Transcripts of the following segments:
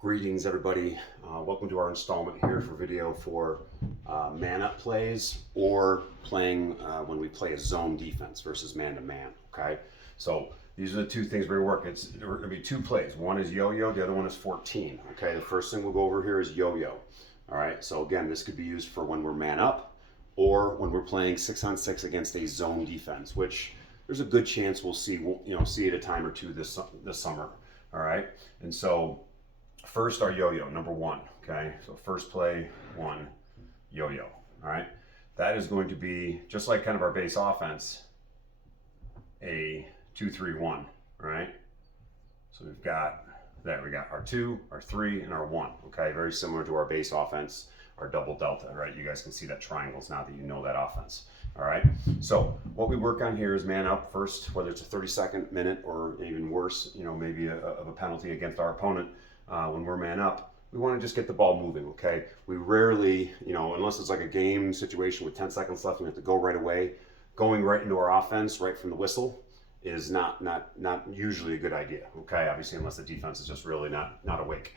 Greetings, everybody. Welcome to our installment here for video for man-up plays or playing when we play a zone defense versus man-to-man, okay? So these are the two things we're going to work. There are going to be two plays. One is yo-yo, the other one is 14, okay? The first thing we'll go over here is yo-yo, all right? So again, this could be used for when we're man-up or when we're playing 6-on-6 against a zone defense, which there's a good chance we'll see it a time or two this summer, all right? And so first, our yo-yo, number one, okay? So first play, one, yo-yo, all right? That is going to be, just like kind of our base offense, a 2-3-1, all right? So we got our 2, our 3, and our 1, okay? Very similar to our base offense, our double delta, right? You guys can see that triangles now that you know that offense, all right? So what we work on here is man up first, whether it's a 32nd minute or even worse, maybe of a penalty against our opponent. When we're man up, we want to just get the ball moving, okay? We rarely, unless it's like a game situation with 10 seconds left, we have to go right away. Going right into our offense, right from the whistle, is not usually a good idea, okay? Obviously, unless the defense is just really not awake.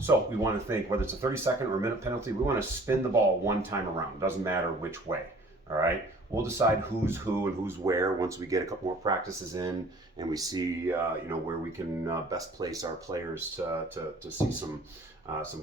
So we want to think, whether it's a 30-second or a minute penalty, we want to spin the ball one time around. Doesn't matter which way, all right? We'll decide who's who and who's where once we get a couple more practices in and we see, where we can best place our players to see some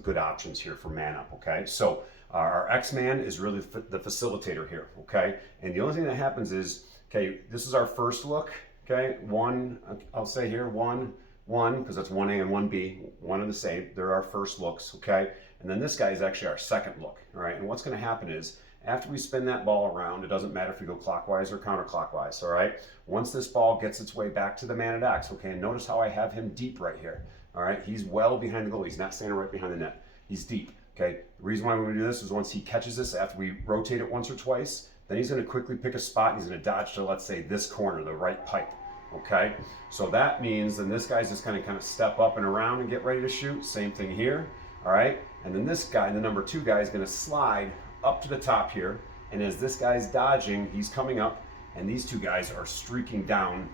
good options here for man up, okay? So our X-man is really the facilitator here, okay? And the only thing that happens is, okay, this is our first look, okay? One, I'll say here, one, because that's 1A and 1B, one and the same. They're our first looks, okay? And then this guy is actually our second look, all right? And what's gonna happen is, after we spin that ball around, it doesn't matter if we go clockwise or counterclockwise, all right? Once this ball gets its way back to the man at X, okay, and notice how I have him deep right here, all right? He's well behind the goal. He's not standing right behind the net. He's deep, okay? The reason why we're gonna do this is once he catches this, after we rotate it once or twice, then he's gonna quickly pick a spot and he's gonna dodge to, let's say, this corner, the right pipe, okay? So that means then this guy's just gonna kind of step up and around and get ready to shoot. Same thing here, all right? And then this guy, the number 2 guy, is gonna slide up to the top here, and as this guy's dodging, he's coming up, and these 2 guys are streaking down,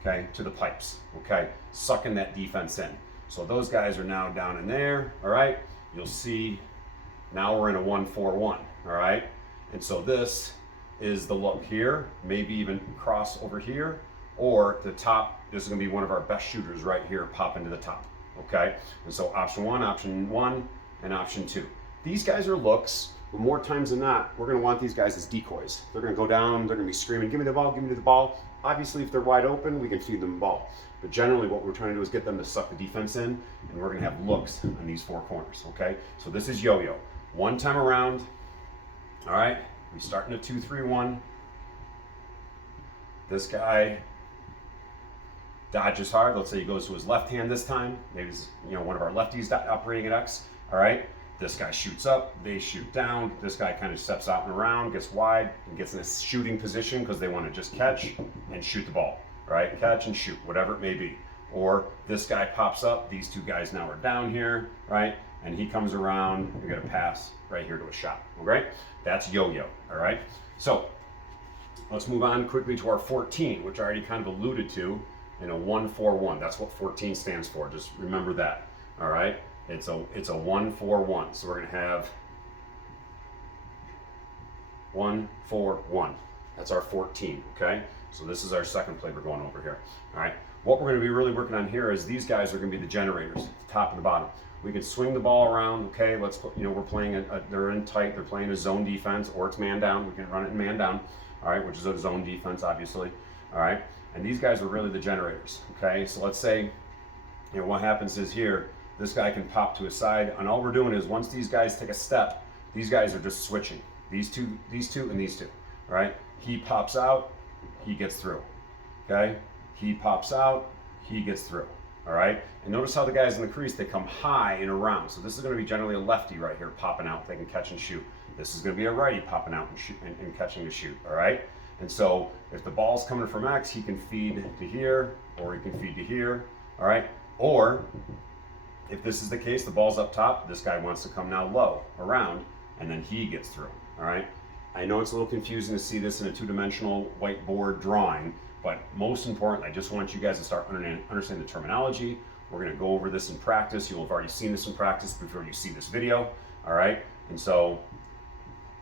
okay, to the pipes, okay, sucking that defense in. So those guys are now down in there, all right? You'll see now we're in a 1-4-1, all right? And so this is the look here, maybe even cross over here, or the top, this is gonna be one of our best shooters right here, pop into the top, okay? And so option 1, and option 2. These guys are looks, but more times than not, we're going to want these guys as decoys. They're going to go down, they're going to be screaming, give me the ball, give me the ball. Obviously, if they're wide open, we can feed them the ball. But generally, what we're trying to do is get them to suck the defense in, and we're going to have looks on these 4 corners, okay? So this is yo-yo. One time around, all right? We start in a 2-3-1. This guy dodges hard. Let's say he goes to his left hand this time. Maybe it's, one of our lefties operating at X, all right? This guy shoots up, they shoot down. This guy kind of steps out and around, gets wide, and gets in a shooting position because they want to just catch and shoot the ball, right? Catch and shoot, whatever it may be. Or this guy pops up, these 2 guys now are down here, right? And he comes around, we got a pass right here to a shot, okay? That's yo-yo, all right? So let's move on quickly to our 14, which I already kind of alluded to in a 1-4-1. That's what 14 stands for, just remember that, all right? It's a 1-4-1. So we're going to have 1-4-1. That's our 14, okay? So this is our second play we're going over here, all right? What we're going to be really working on here is these guys are going to be the generators, the top and the bottom. We can swing the ball around, okay? Let's put, we're playing, they're in tight, they're playing a zone defense, or it's man down. We can run it in man down, all right, which is a zone defense, obviously, all right? And these guys are really the generators, okay? So let's say, what happens is here, this guy can pop to his side, and all we're doing is once these guys take a step, these guys are just switching. These two, and these 2, all right? He pops out, he gets through, okay? He pops out, he gets through, all right? And notice how the guys in the crease, they come high and around. So this is gonna be generally a lefty right here, popping out, they can catch and shoot. This is gonna be a righty popping out and, and catching to shoot, all right? And so if the ball's coming from X, he can feed to here, or he can feed to here, all right? Or if this is the case, the ball's up top, this guy wants to come now low, around, and then he gets through, all right? I know it's a little confusing to see this in a 2-dimensional whiteboard drawing, but most important, I just want you guys to start understanding the terminology. We're going to go over this in practice. You'll have already seen this in practice before you see this video. All right. And so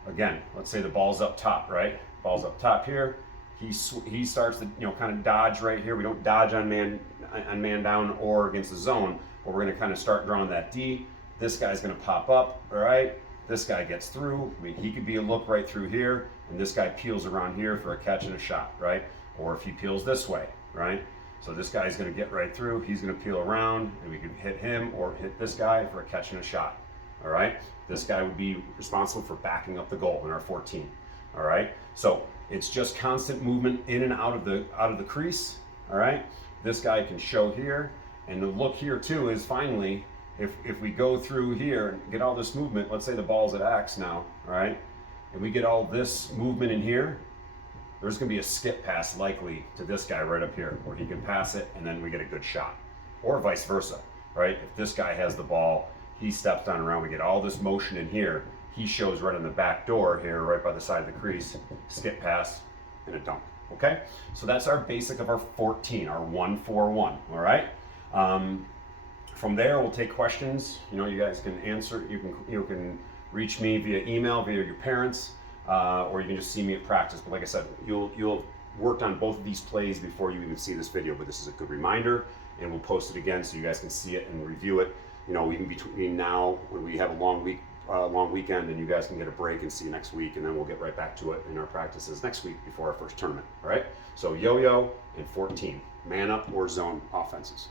again, let's say the ball's up top, right? Ball's up top here. He starts to, you know, kind of dodge right here. We don't dodge on man down or against the zone, but we're going to kind of start drawing that D. This guy's going to pop up, all right? This guy gets through. I mean, he could be a look right through here, and this guy peels around here for a catch and a shot, right? Or if he peels this way, right? So this guy's going to get right through. He's going to peel around, and we can hit him or hit this guy for a catch and a shot, all right? This guy would be responsible for backing up the goal in our 14, all right? So it's just constant movement in and out of the crease, all right? This guy can show here, and the look here too is finally, if we go through here and get all this movement, let's say the ball's at X now, all right? And we get all this movement in here, there's gonna be a skip pass likely to this guy right up here, where he can pass it and then we get a good shot. Or vice versa, right? If this guy has the ball, he steps down around, we get all this motion in here, he shows right on the back door here, right by the side of the crease, skip pass, and a dunk, okay? So that's our basic of our 14, our 1-4-1, all right? From there, we'll take questions. You know, you guys can answer, you can reach me via email, via your parents, or you can just see me at practice. But like I said, you'll have worked on both of these plays before you even see this video, but this is a good reminder, and we'll post it again so you guys can see it and review it. You know, even between now, when we have a long weekend, and you guys can get a break and see you next week, and then we'll get right back to it in our practices next week before our first tournament, all right? So yo-yo and 14, man up or zone offenses.